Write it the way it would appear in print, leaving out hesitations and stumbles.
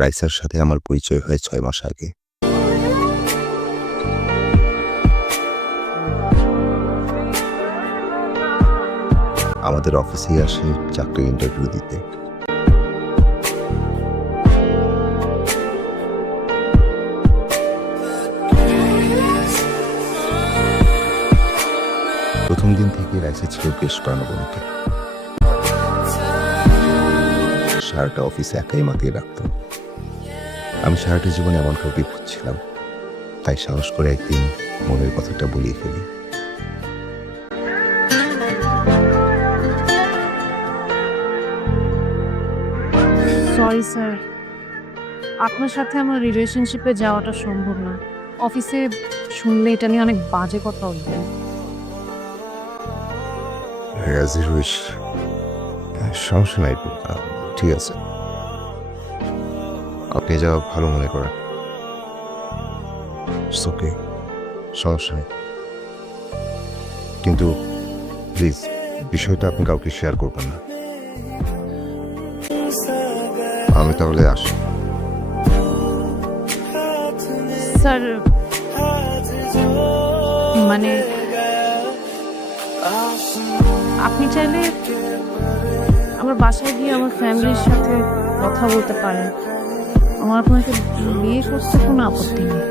রাইসার সাথে আমার পরিচয় হয় ৬ মাস আগে। আমাদের অফিসেই আসে চাকরির ইন্টারভিউ দিতে। প্রথম দিন থেকে রাইসা ছিল বেশ প্রাণবন্ত। সারাটা অফিসে একাই মাতিয়ে রাখতাম। আমি সারাটা জীবনে এমন কাউকে খুঁজছিলাম, তাই সাহস করে একদিন মনের কথাটা বলিয়ে ফেলি। সরি স্যার, আপনার সাথে আমার রিলেশনশিপে যাওয়াটা সম্ভব না। অফিসে শুনলে এটা নিয়ে অনেক বাজে কথা উঠবে। রাজির উইশ, সমস্যা নাই। ঠিক আছে, আপনি যা ভালো মনে করেন। ওকে, সমস্যা নেই, কিন্তু প্লিজ বিষয়টা আপনি কাউকে শেয়ার করবেন না। আমি তাহলে আসি। স্যার, মানে আপনি চাইলে আমার বাসায় গিয়ে আমার ফ্যামিলির সাথে কথা বলতে পারেন। আমার আপনাকে বিয়ে করতে কোনো আপত্তি নেই।